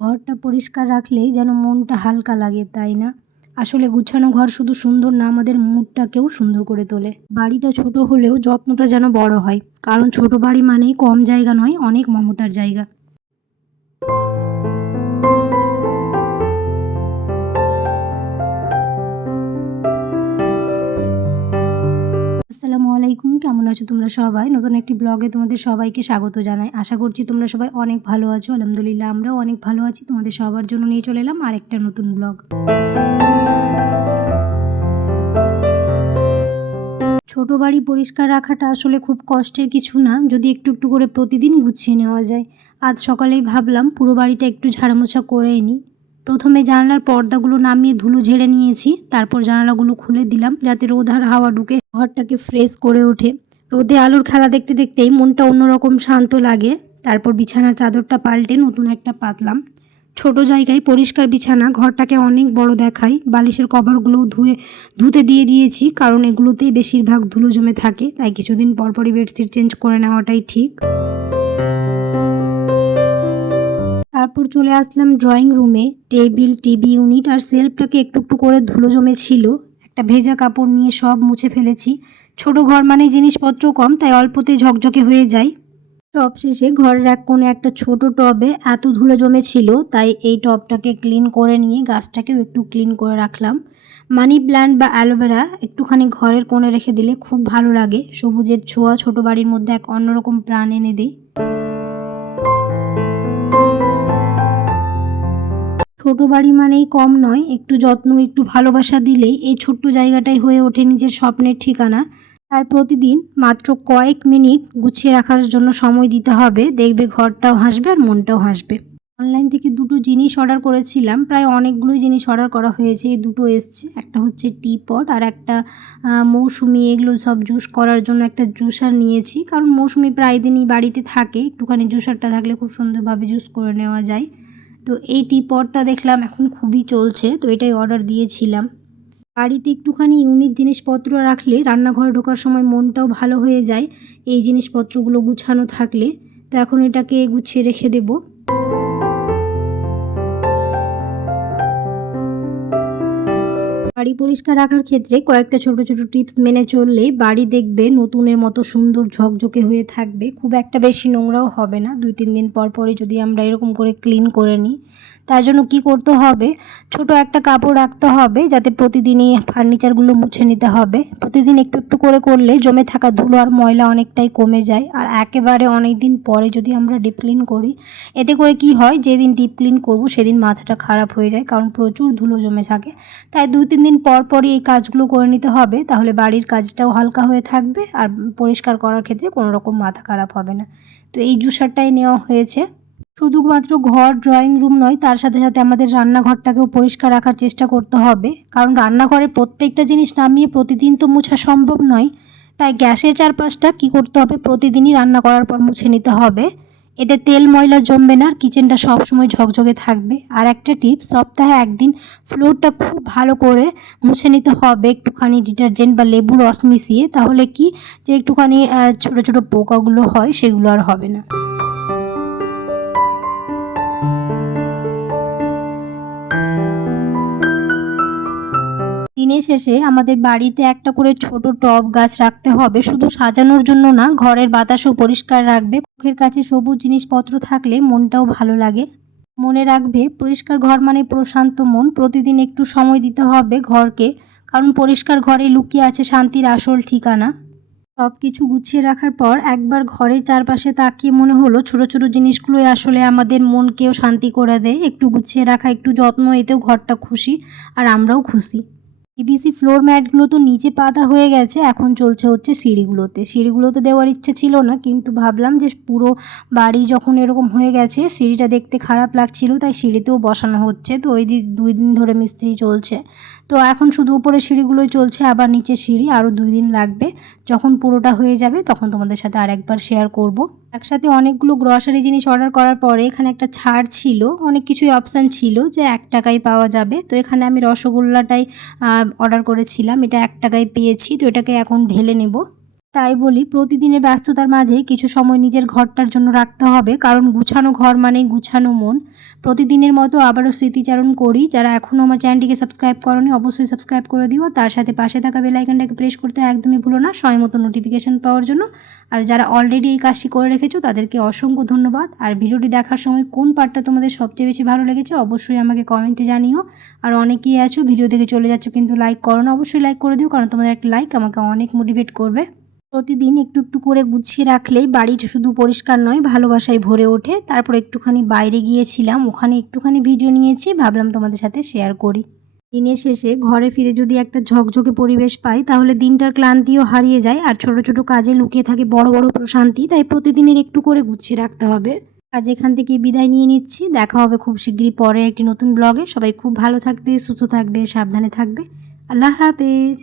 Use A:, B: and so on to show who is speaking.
A: ঘরটা পরিষ্কার রাখলেই যেন মনটা হালকা লাগে, তাই না? আসলে গুছানো ঘর শুধু সুন্দর না, আমাদের মুডটাকেও সুন্দর করে তোলে। বাড়িটা ছোট হলেও যত্নটা যেন বড় হয়। কারণ ছোট বাড়ি মানেই কম জায়গা নয়, অনেক মমতার জায়গা। আলাইকুম, কেমন আছো তোমরা সবাই? নতুন একটি ব্লগে তোমাদের সবাইকে স্বাগত জানাই। আশা করছি তোমরা সবাই অনেক ভালো আছো। আলহামদুলিল্লাহ, আমরাও অনেক ভালো আছি। তোমাদের সবার জন্য নিয়ে চলে এলাম আরেকটা নতুন ব্লগ ছোট বাড়ি পরিষ্কার রাখাটা আসলে খুব কষ্টের কিছু না, যদি একটু একটু করে প্রতিদিন গুছিয়ে নেওয়া যায়। আজ সকালেই ভাবলাম পুরো বাড়িটা একটু ঝাড়মোছা করে নিই। প্রথমে জানালার পর্দাগুলো নামিয়ে ধুলো ঝেড়ে নিয়েছি, তারপর জানালাগুলো খুলে দিলাম যাতে রোদ আর হাওয়া ঢুকে ঘরটাকে ফ্রেশ করে ওঠে। রোদে আলোর খেলা দেখতে দেখতেই মনটা অন্যরকম শান্ত লাগে, তারপর বিছানার চাদরটা পাল্টে নতুন একটা পাতলাম। ছোট জায়গায় পরিষ্কার বিছানা, ঘরটাকে অনেক বড় দেখায় বালিশের কভারগুলোও ধুয়ে, ধুতে দিয়ে দিয়েছি, কারণ এগুলোতেই বেশিরভাগ ধুলো জমে থাকে, তাই কিছুদিন পর পরই বেডশিট চেঞ্জ করে নেওয়াটাই ঠিক। তারপর চলে আসলাম drawing room table TV unit আর সেলফটাকে একটু একটু করে ধুলো জমেছিল। একটা ভেজা কাপড় নিয়ে সব মুছে ফেলেছি। ছোট ঘর মানে জিনিসপত্র কম, তাই অল্পতে ঝকঝকে হয়ে যায়। টব শেষে ঘরের এক কোণে একটা ছোট টবে এত ধুলো জমেছিল, তাই এই টবটাকে ক্লিন করে নিয়ে গাছটাকেও একটু ক্লিন করে রাখলাম। মানি প্ল্যান্ট বা অ্যালোভেরা একটুখানি ঘরের কোণে রেখে দিলে খুব ভালো লাগে। সবুজের ছোঁয়া ছোট বাড়ির মধ্যে এক অন্যরকম প্রাণ এনে দেয়। ছোট বাড়ি মানেই কম নয়, একটু যত্ন, একটু ভালোবাসা দিলেই এই ছোট্ট জায়গাটাই হয়ে ওঠে নিজের স্বপ্নের ঠিকানা। তাই প্রতিদিন মাত্র কয়েক মিনিট গুছিয়ে রাখার জন্য সময় দিতে হবে। দেখবে ঘরটাও হাসবে আর মনটাও হাসবে। অনলাইন থেকে দুটো জিনিস অর্ডার করেছিলাম। প্রায় অনেকগুলো জিনিস অর্ডার করা হয়েছে। এই দুটো এসছে। একটা হচ্ছে টি পট আর একটা মৌসুমি। এগুলো সব জুস করার জন্য একটা জুসার নিয়েছি। কারণ মৌসুমি প্রায় দিনই বাড়িতে থাকে। একটুখানি জুসারটা থাকলে খুব সুন্দরভাবে জুস করে নেওয়া যায়। তো এই টি পটটা দেখলাম, এখন খুবই চলছে, তো এটাই অর্ডার দিয়েছিলাম। বাড়িতে একটুখানি ইউনিক জিনিসপত্র রাখলে রান্নাঘরে ঢোকার সময় মনটাও ভালো হয়ে যায়, এই জিনিসপত্রগুলো গুছানো থাকলে। তো এখন এটাকে গুছিয়ে রেখে দেবো। বাড়ি পরিষ্কার রাখার ক্ষেত্রে কয়েকটা ছোট ছোট টিপস মেনে চললে বাড়ি দেখবে নতুনের মতো সুন্দর ঝকঝকে হয়ে থাকবে। খুব একটা বেশি নোংরাও হবে না। দুই, তিন দিন পর পরে যদি আমরা এরকম করে ক্লিন করে নিই, তার জন্য কি করতে হবে? ছোট একটা কাপড় রাখতে হবে যাতে প্রতিদিনই ফার্নিচারগুলো মুছে নিতে হবে। প্রতিদিন একটু একটু করে করলে জমে থাকা ধুলো আর ময়লা অনেকটাই কমে যায়। আর একেবারে অনেক দিন পরে যদি আমরা ডিপ ক্লিন করি, এতে করে কি হয়? যেদিন ডিপ ক্লিন করব, সেদিন মাথাটা খারাপ হয়ে যায়, কারণ প্রচুর ধুলো জমে থাকে। তাই দুই, তিন দিন পর পরই এই কাজগুলো করে নিতে হবে, তাহলে বাড়ির কাজটাও হালকা হয়ে থাকবে আর পরিষ্কার করার ক্ষেত্রে কোনো রকম মাথা খারাপ হবে না। তো এই জুসারটাই নেওয়া হয়েছে। শুধুমাত্র ঘর, ড্রয়িং রুম নয়, তার সাথে সাথে আমাদের রান্নাঘরটাকেও পরিষ্কার রাখার চেষ্টা করতে হবে। কারণ রান্নাঘরের প্রত্যেকটা জিনিস নামিয়ে প্রতিদিন তো মোছা সম্ভব নয়, তাই গ্যাসের চারপাশটা কি করতে হবে? প্রতিদিনই রান্না করার পর মুছে নিতে হবে। এতে তেল ময়লা জমবে না, আর কিচেনটা সবসময় ঝকঝকে থাকবে। আর একটা টিপস সপ্তাহে একদিন ফ্লোরটা খুব ভালো করে মুছে নিতে হবে, একটুখানি ডিটারজেন্ট বা লেবু রস মিশিয়ে। তাহলে কি? যে একটুখানি ছোটো ছোট পোকাগুলো হয়, সেগুলো আর হবে না। দিনের শেষে আমাদের বাড়িতে একটা করে ছোট টব গাছ রাখতে হবে। শুধু সাজানোর জন্য না, ঘরের বাতাসও পরিষ্কার রাখবে। চোখের কাছে সবুজ জিনিসপত্র থাকলে মনটাও ভালো লাগে। মনে রাখবে, পরিষ্কার ঘর মানে প্রশান্ত মন। প্রতিদিন একটু সময় দিতে হবে ঘরকে, কারণ পরিষ্কার ঘরে লুকিয়ে আছে শান্তির আসল ঠিকানা। সব কিছু গুছিয়ে রাখার পর একবার ঘরের চারপাশে তাকিয়ে মনে হলো, ছোট ছোট জিনিসগুলোই আসলে আমাদের মনকেও শান্তি করে দেয়। একটু গুছিয়ে রাখা, একটু যত্ন এতেও ঘরটা খুশি, আর আমরাও খুশি। পিভিসি ফ্লোর ম্যাটগুলো তো নিচে পাতা হয়ে গেছে, এখন চলছে হচ্ছে সিঁড়িগুলোতে। সিঁড়িগুলোতে দেওয়ার ইচ্ছে ছিল না, কিন্তু ভাবলাম যে পুরো বাড়ি যখন এরকম হয়ে গেছে, সিঁড়িটা দেখতে খারাপ লাগছিল, তাই সিঁড়িতেও বসানো হচ্ছে। তো ওই দুই দিন ধরে মিস্ত্রি চলছে। তো এখন শুধু উপরে সিঁড়িগুলোই চলছে, আবার নিচে সিঁড়ি আরও দুই দিন লাগবে। যখন পুরোটা হয়ে যাবে তখন তোমাদের সাথে আর একবার শেয়ার করব। একসাথে অনেকগুলো গ্রসারি জিনিস অর্ডার করার পরে এখানে একটা ছাড় ছিল, অনেক কিছুই অপশান ছিল যে এক টাকায় পাওয়া যাবে। তো এখানে আমি রসগোল্লাটাই অর্ডার করেছিলাম, এটা এক টাকায় পেয়েছি, তো এটাকে এখন ঢেলে নেব। তাই বলি, প্রতিদিনের ব্যস্ততার মাঝে কিছু সময় নিজের ঘরটার জন্য রাখতে হবে। কারণ গুছানো ঘর মানেই গুছানো মন। প্রতিদিনের মতো আবারও স্মৃতিচারণ করি। যারা এখনও আমার চ্যানেলটিকে সাবস্ক্রাইব করনি, অবশ্যই সাবস্ক্রাইব করে দিও। আর তার সাথে পাশে থাকা বেল আইকনটাকে প্রেস করতে একদমই ভুলো না। সময় মতো নোটিফিকেশান পাওয়ার জন্য। আর যারা অলরেডি এই কাজটি করে রেখেছো, তাদেরকে অসংখ্য ধন্যবাদ। আর ভিডিওটি দেখার সময় কোন পার্টটা তোমাদের সবচেয়ে বেশি ভালো লেগেছে, অবশ্যই আমাকে কমেন্টে জানিও। আর অনেকেই আছো ভিডিও দেখে চলে যাচ্ছ, কিন্তু লাইক করো না। অবশ্যই লাইক করে দিও, কারণ তোমাদের একটা লাইক আমাকে অনেক মোটিভেট করবে। প্রতিদিন একটু একটু করে গুছিয়ে রাখলেই বাড়িটা শুধু পরিষ্কার নয়, ভালোবাসায় ভরে ওঠে। তারপর একটুখানি বাইরে গিয়েছিলাম, ওখানে একটুখানি ভিডিও নিয়েছি, ভাবলাম তোমাদের সাথে শেয়ার করি। দিনের শেষে ঘরে ফিরে যদি একটা ঝকঝকে পরিবেশ পাই, তাহলে দিনটার ক্লান্তিও হারিয়ে যায় আর ছোট ছোট কাজে লুকিয়ে থাকে বড় বড় প্রশান্তি, তাই প্রতিদিনের একটু করে গুছিয়ে রাখতে হবে। আজ এখান থেকে বিদায় নিয়ে নিচ্ছি, দেখা হবে খুব শীঘ্রই পরে একটি নতুন ব্লগে সবাই খুব ভালো থাকবে, সুস্থ থাকবে, সাবধানে থাকবে। আল্লাহ হাফেজ।